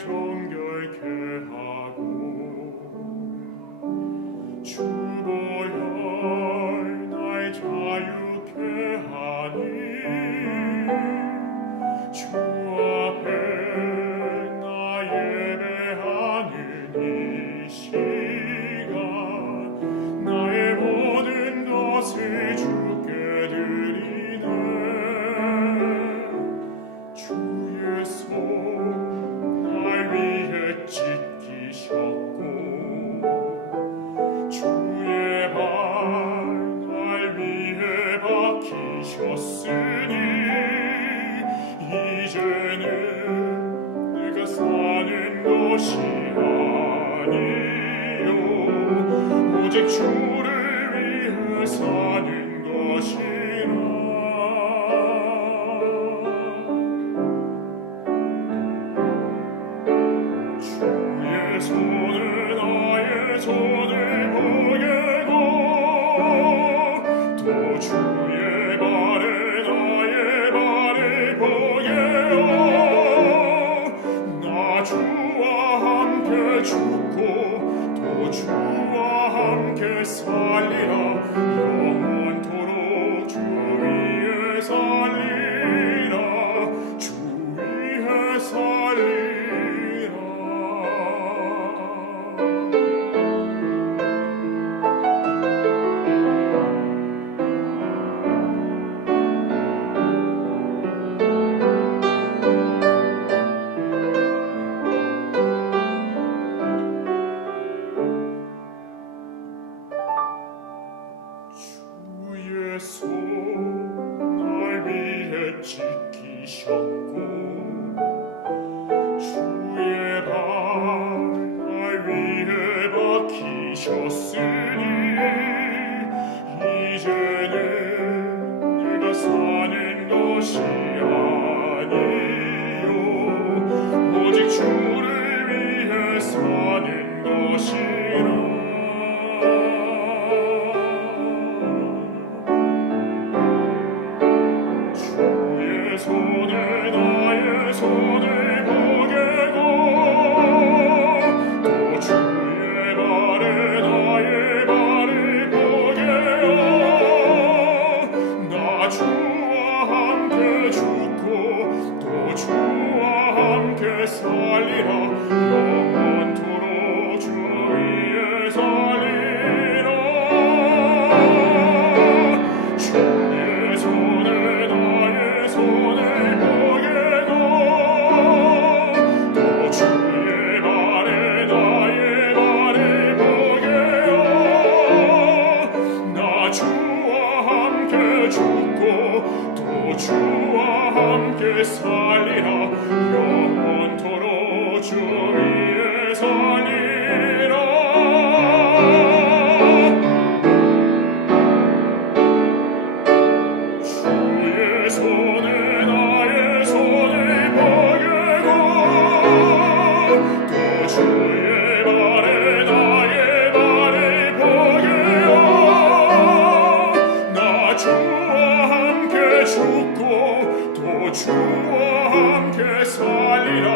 정결케 하고 주보혈 날 자유케 하니 주 앞에 나 예배하는 이 시간 나의 모든 것을 주께 드리네. 주의 손 날 위해 지키셨고 주의 발 날 위해 박히셨으니 이제는 내가 사는 것이 아니요 오직 주를 위해 사는 것이라. 주의 손을 나의 손을 보게고 또 주의 발을 나의 발을 보게요. 나 주와 함께 죽고 또 주와 함께 살리라. 영원토록 주 위에 살리라. 주 위에 살리라. 주의 손 날 위해 지키셨고 주의 발 날 위해 박히셨으니 이제는 내가 사는 것이 아니요 오직 주를 위해 사는 것이라. 손을 나의 손을 보게고 또 주의 발을 나의 발을 보게요. 나 주와 함께 죽고 또 주와 함께 살리라. 영원토록 주 위에 살리라. 주의 손을 나의 손을 보게고 또 주의 발을 나의 발을 보게요. 나 주와 함께 죽고 또 주와 함께 살리라. 영원토록 주 위에 살리라. 손을 나의 손을 보게고 또 주의 발을 나의 발을 보게요. 나 주와 함께 죽고 또 주와 함께 살리라.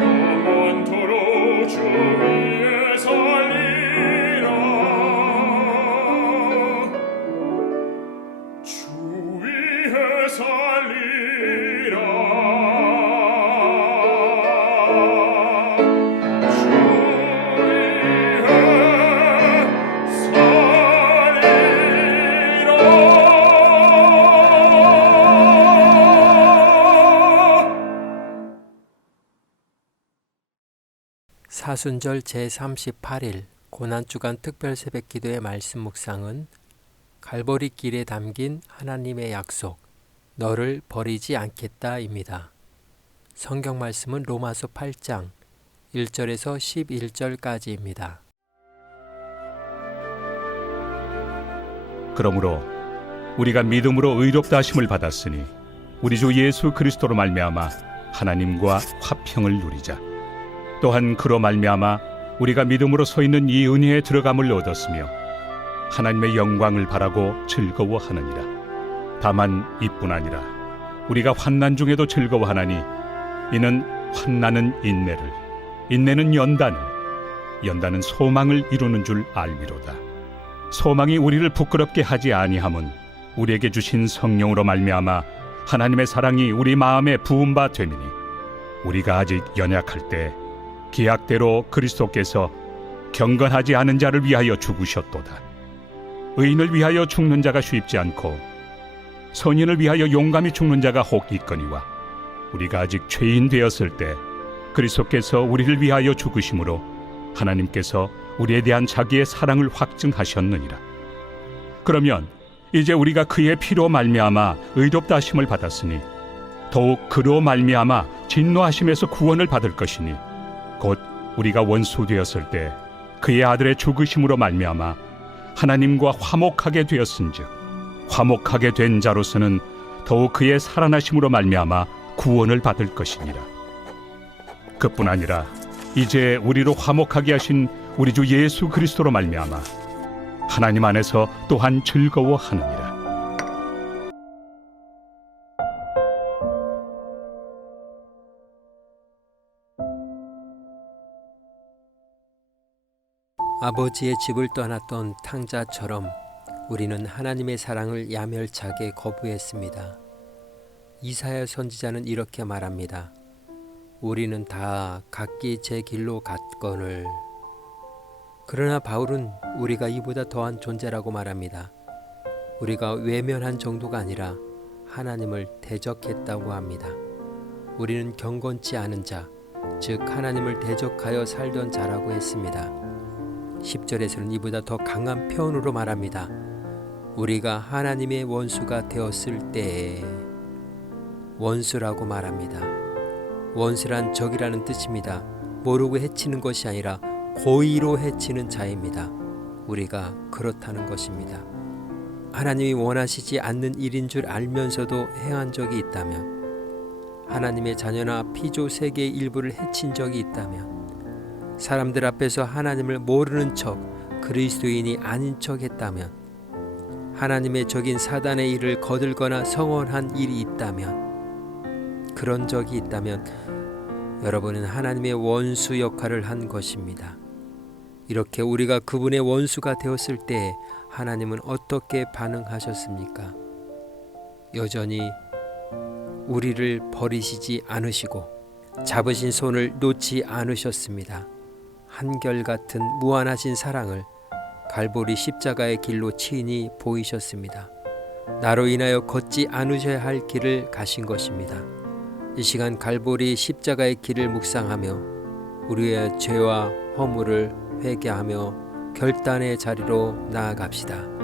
영원토록 주 위에 살리라. 주 위에 살리라. 주 위에 살리라. 사순절 제38일 고난주간 특별새벽기도의 말씀 묵상은 갈보리 길에 담긴 하나님의 약속, 너를 버리지 않겠다입니다. 성경 말씀은 로마서 8장 1절에서 11절까지입니다. 그러므로 우리가 믿음으로 의롭다 하심을 받았으니 우리 주 예수 그리스도로 말미암아 하나님과 화평을 누리자. 또한 그로 말미암아 우리가 믿음으로 서 있는 이 은혜에 들어감을 얻었으며 하나님의 영광을 바라고 즐거워하느니라. 다만 이뿐 아니라 우리가 환난 중에도 즐거워하나니 이는 환난은 인내를, 인내는 연단을, 연단은 소망을 이루는 줄 알미로다. 소망이 우리를 부끄럽게 하지 아니함은 우리에게 주신 성령으로 말미암아 하나님의 사랑이 우리 마음에 부은 바 됨이니, 우리가 아직 연약할 때 기약대로 그리스도께서 경건하지 않은 자를 위하여 죽으셨도다. 의인을 위하여 죽는 자가 쉽지 않고 선인을 위하여 용감히 죽는 자가 혹 있거니와, 우리가 아직 죄인 되었을 때 그리스도께서 우리를 위하여 죽으심으로 하나님께서 우리에 대한 자기의 사랑을 확증하셨느니라. 그러면 이제 우리가 그의 피로 말미암아 의롭다 하심을 받았으니 더욱 그로 말미암아 진노하심에서 구원을 받을 것이니, 곧 우리가 원수 되었을 때 그의 아들의 죽으심으로 말미암아 하나님과 화목하게 되었은즉, 화목하게 된 자로서는 더욱 그의 살아나심으로 말미암아 구원을 받을 것이니라. 그뿐 아니라 이제 우리로 화목하게 하신 우리 주 예수 그리스도로 말미암아 하나님 안에서 또한 즐거워하느니라. 아버지의 집을 떠났던 탕자처럼 우리는 하나님의 사랑을 야멸차게 거부했습니다. 이사야 선지자는 이렇게 말합니다. 우리는 다 각기 제 길로 갔거늘. 그러나 바울은 우리가 이보다 더한 존재라고 말합니다. 우리가 외면한 정도가 아니라 하나님을 대적했다고 합니다. 우리는 경건치 않은 자, 즉 하나님을 대적하여 살던 자라고 했습니다. 10절에서는 이보다 더 강한 표현으로 말합니다. 우리가 하나님의 원수가 되었을 때에, 원수라고 말합니다. 원수란 적이라는 뜻입니다. 모르고 해치는 것이 아니라 고의로 해치는 자입니다. 우리가 그렇다는 것입니다. 하나님이 원하시지 않는 일인 줄 알면서도 행한 적이 있다면, 하나님의 자녀나 피조 세계의 일부를 해친 적이 있다면, 사람들 앞에서 하나님을 모르는 척 그리스도인이 아닌 척 했다면, 하나님의 적인 사단의 일을 거들거나 성언한 일이 있다면, 그런 적이 있다면 여러분은 하나님의 원수 역할을 한 것입니다. 이렇게 우리가 그분의 원수가 되었을 때 하나님은 어떻게 반응하셨습니까? 여전히 우리를 버리시지 않으시고 잡으신 손을 놓지 않으셨습니다. 한결같은 무한하신 사랑을 갈보리 십자가의 길로 친히 보이셨습니다. 나로 인하여 걷지 않으셔야 할 길을 가신 것입니다. 이 시간 갈보리 십자가의 길을 묵상하며 우리의 죄와 허물을 회개하며 결단의 자리로 나아갑시다.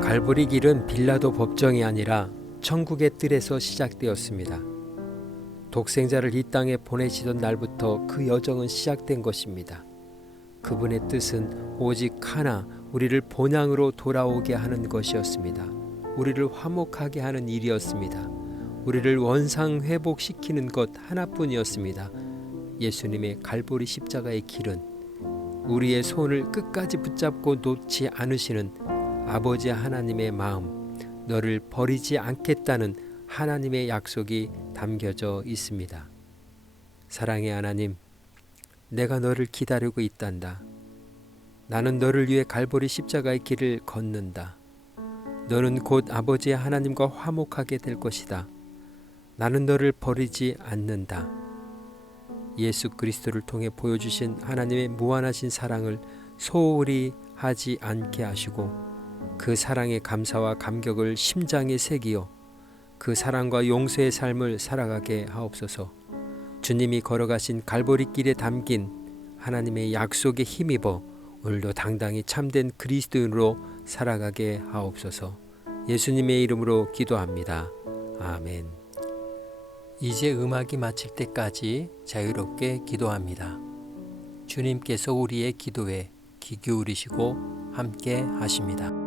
갈보리 길은 빌라도 법정이 아니라 천국의 뜰에서 시작되었습니다. 독생자를 이 땅에 보내시던 날부터 그 여정은 시작된 것입니다. 그분의 뜻은 오직 하나, 우리를 본향으로 돌아오게 하는 것이었습니다. 우리를 화목하게 하는 일이었습니다. 우리를 원상 회복시키는 것 하나뿐이었습니다. 예수님의 갈보리 십자가의 길은 우리의 손을 끝까지 붙잡고 놓지 않으시는 아버지 하나님의 마음, 너를 버리지 않겠다는 하나님의 약속이 담겨져 있습니다. 사랑의 하나님, 내가 너를 기다리고 있단다. 나는 너를 위해 갈보리 십자가의 길을 걷는다. 너는 곧 아버지 하나님과 화목하게 될 것이다. 나는 너를 버리지 않는다. 예수 그리스도를 통해 보여주신 하나님의 무한하신 사랑을 소홀히 하지 않게 하시고 그 사랑의 감사와 감격을 심장에 새기어 그 사랑과 용서의 삶을 살아가게 하옵소서. 주님이 걸어가신 갈보리 길에 담긴 하나님의 약속에 힘입어 오늘도 당당히 참된 그리스도인으로 살아가게 하옵소서. 예수님의 이름으로 기도합니다. 아멘. 이제 음악이 마칠 때까지 자유롭게 기도합니다. 주님께서 우리의 기도에 귀 기울이시고 함께 하십니다.